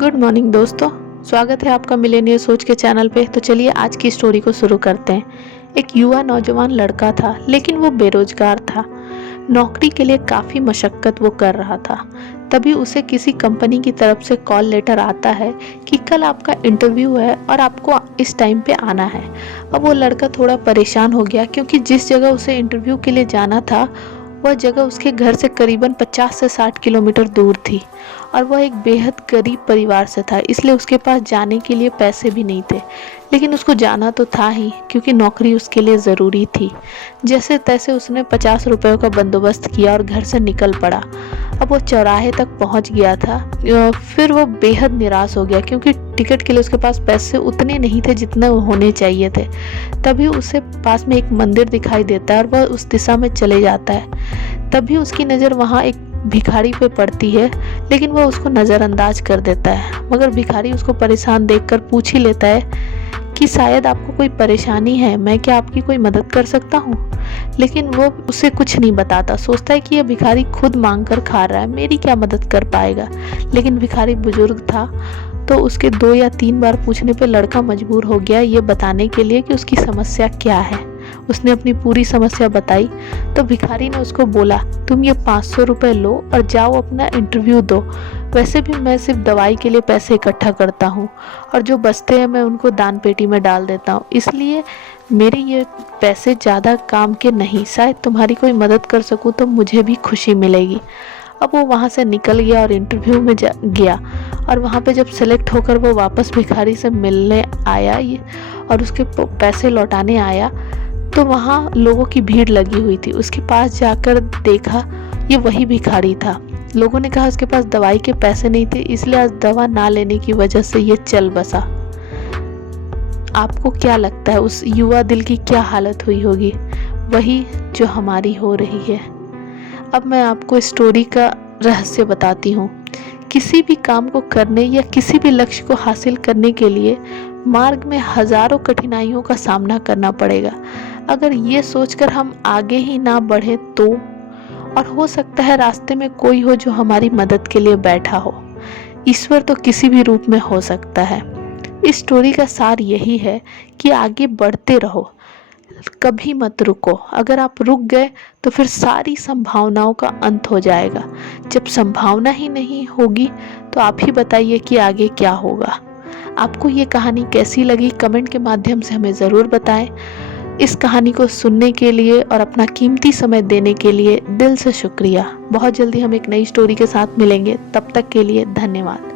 Good morning दोस्तों। स्वागत है आपका मिलेनियर सोच के चैनल पे। तो चलिए आज की स्टोरी को शुरू करते हैं। एक युवा नौजवान लड़का था, लेकिन वो बेरोजगार था। नौकरी के लिए काफ़ी मशक्क़त वो कर रहा था। तभी उसे किसी कंपनी की तरफ से कॉल लेटर आता है कि कल आपका इंटरव्यू है और आपको इस टाइम पे आना है। अब वो लड़का थोड़ा परेशान हो गया, क्योंकि जिस जगह उसे इंटरव्यू के लिए जाना था वह जगह उसके घर से करीबन 50 से 60 किलोमीटर दूर थी और वह एक बेहद गरीब परिवार से था, इसलिए उसके पास जाने के लिए पैसे भी नहीं थे। लेकिन उसको जाना तो था ही, क्योंकि नौकरी उसके लिए ज़रूरी थी। जैसे तैसे उसने 50 रुपयों का बंदोबस्त किया और घर से निकल पड़ा। अब वो चौराहे तक पहुंच गया था। फिर वो बेहद निराश हो गया, क्योंकि टिकट के लिए उसके पास पैसे उतने नहीं थे जितने होने चाहिए थे। तभी उसे पास में एक मंदिर दिखाई देता है और वह उस दिशा में चले जाता है। तभी उसकी नज़र वहाँ एक भिखारी पे पड़ती है, लेकिन वह उसको नज़रअंदाज कर देता है। मगर भिखारी उसको परेशान देखकर पूछ ही लेता है कि शायद आपको कोई परेशानी है, मैं क्या आपकी कोई मदद कर सकता हूँ। लेकिन वो उसे कुछ नहीं बताता, सोचता है कि यह भिखारी खुद मांग कर खा रहा है, मेरी क्या मदद कर पाएगा। लेकिन भिखारी बुजुर्ग था, तो उसके 2 या 3 बार पूछने पर लड़का मजबूर हो गया ये बताने के लिए कि उसकी समस्या क्या है। उसने अपनी पूरी समस्या बताई तो भिखारी ने उसको बोला, तुम ये 500 रुपये लो और जाओ अपना इंटरव्यू दो। वैसे भी मैं सिर्फ दवाई के लिए पैसे इकट्ठा करता हूँ और जो बचते हैं मैं उनको दान पेटी में डाल देता हूँ, इसलिए मेरे ये पैसे ज़्यादा काम के नहीं। शायद तुम्हारी कोई मदद कर सकूँ तो मुझे भी खुशी मिलेगी। अब वो वहाँ से निकल गया और इंटरव्यू में गया और वहाँ पे जब सेलेक्ट होकर वो वापस भिखारी से मिलने आया और उसके पैसे लौटाने आया, तो वहाँ लोगों की भीड़ लगी हुई थी। उसके पास जाकर देखा, ये वही भिखारी था। लोगों ने कहा उसके पास दवाई के पैसे नहीं थे, इसलिए आज दवा ना लेने की वजह से ये चल बसा। आपको क्या लगता है उस युवा दिल की क्या हालत हुई होगी? वही जो हमारी हो रही है। अब मैं आपको स्टोरी का रहस्य बताती हूँ। किसी भी काम को करने या किसी भी लक्ष्य को हासिल करने के लिए मार्ग में हजारों कठिनाइयों का सामना करना पड़ेगा। अगर ये सोचकर हम आगे ही ना बढ़े तो, और हो सकता है रास्ते में कोई हो जो हमारी मदद के लिए बैठा हो। ईश्वर तो किसी भी रूप में हो सकता है। इस स्टोरी का सार यही है कि आगे बढ़ते रहो, कभी मत रुको। अगर आप रुक गए तो फिर सारी संभावनाओं का अंत हो जाएगा। जब संभावना ही नहीं होगी तो आप ही बताइए कि आगे क्या होगा। आपको ये कहानी कैसी लगी कमेंट के माध्यम से हमें ज़रूर बताएं। इस कहानी को सुनने के लिए और अपना कीमती समय देने के लिए दिल से शुक्रिया। बहुत जल्दी हम एक नई स्टोरी के साथ मिलेंगे, तब तक के लिए धन्यवाद।